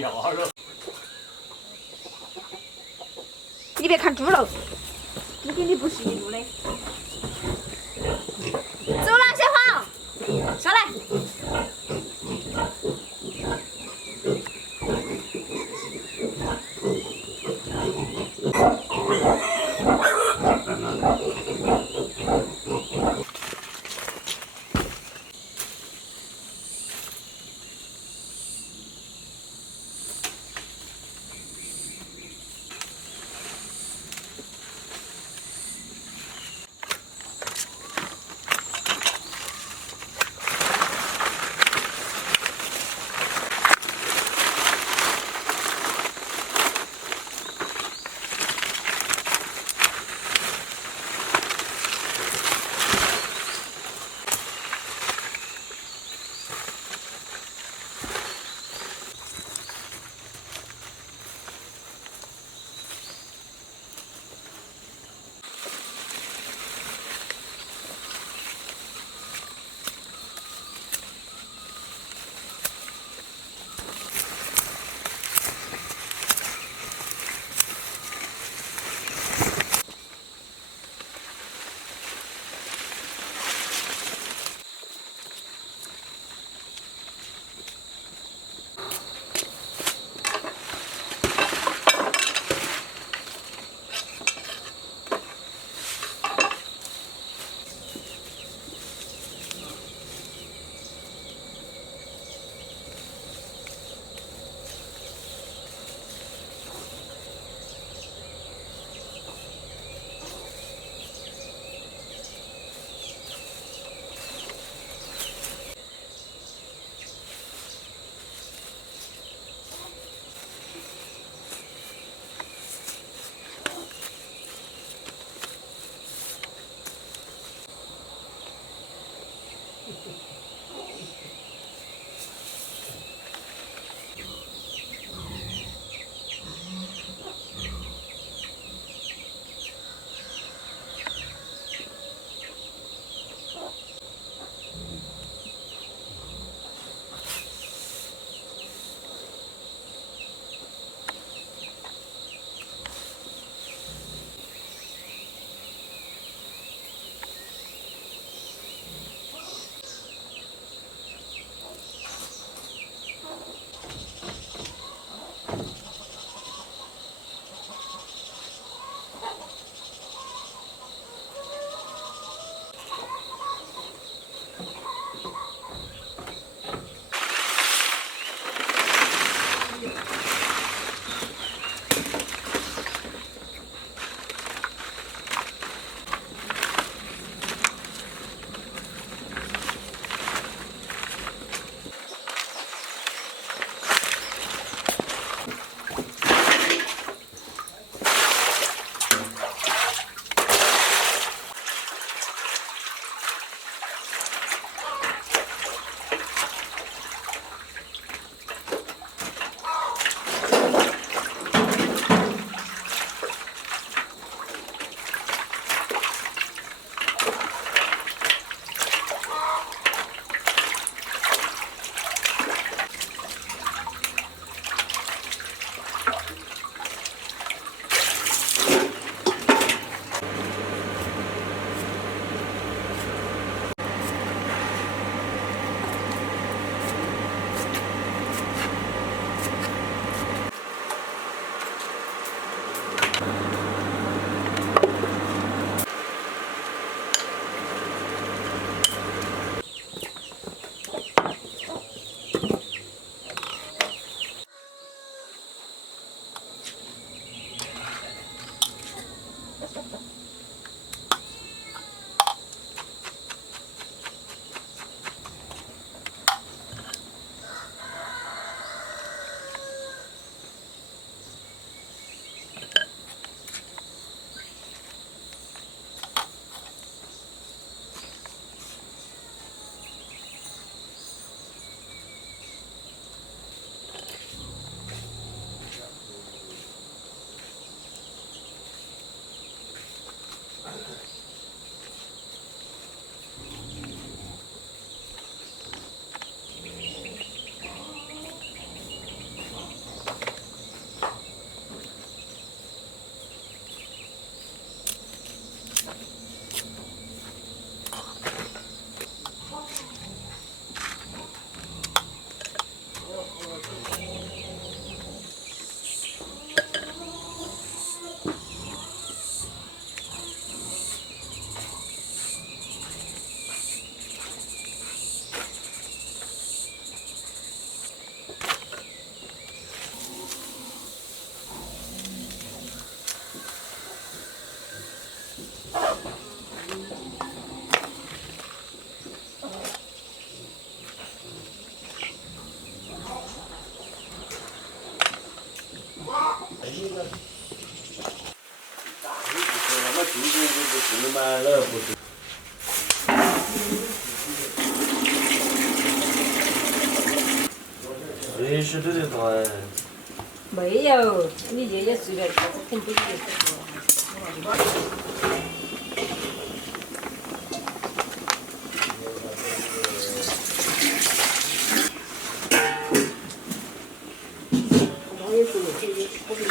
咬了。你别看猪肉，一点都不是一路的。走了，小黄，上来。随时都得做。没有，你爷爷随便做，肯定也做。我也是，我给你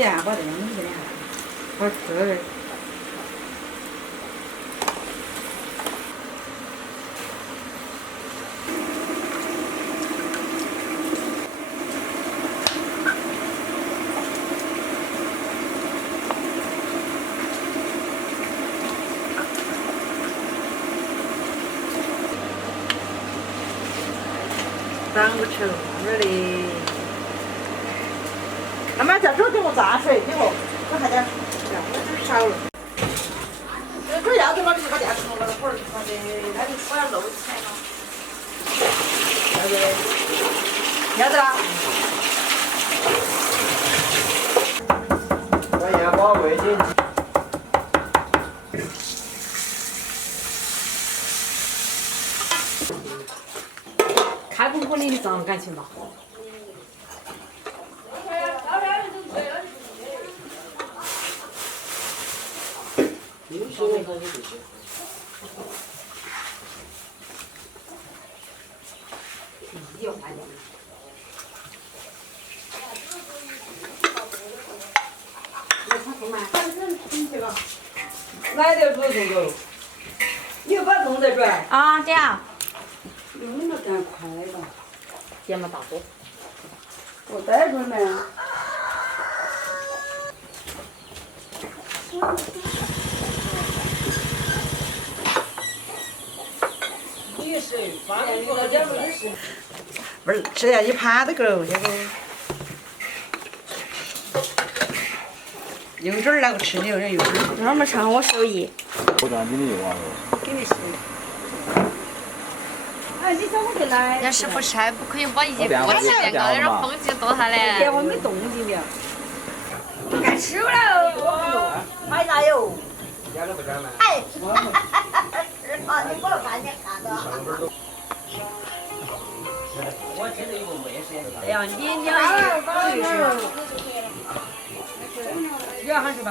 呀，把这个弄这里，我吃。当不成儿嘞。他妈这粥给我炸水，给我还点，有点少了。这要子嘛，你就把电吃了，会儿他的，那就我要漏钱嘛。要子啦。把盐巴味进去。开不过你上感情吧？来点煮动作，你又把弄在这儿。啊，这样。弄得干快吧？芥末大多。我带着没？你是发给我点不是？不是，吃下一盘都够，这个用嘴儿那个吃牛肉有点。那么长，我手艺。我当给你娃给你吃。哎，你怎么就来？要是不晒，不可以把一锅气变高，那种风气多大嘞？电话没动静了。不该吃了。买啥油？一点都不沾嘛。哎，啊，你给我看见看到。我真的有个妹是。哎呀，你俩也是。228了。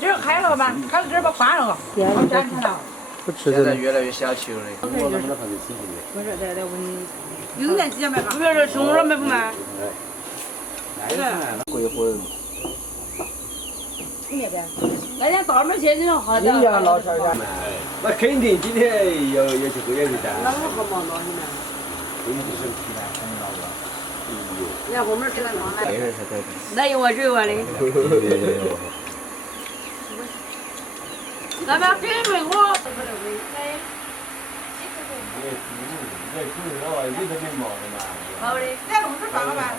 这儿开了吧？开了这儿把关了个。好粘上了。不吃现在越来越小气了的。我能不能放进去？不是，再问。有点几买吧？不是熊肉买不买？过一会儿。那天到那儿去，你说好你家老小家，那肯定今天要去喝点味道。那我好忙到你们。你看后面吃了嘛？那有我肉啊的。那边给没我。好的。在笼子放了吧？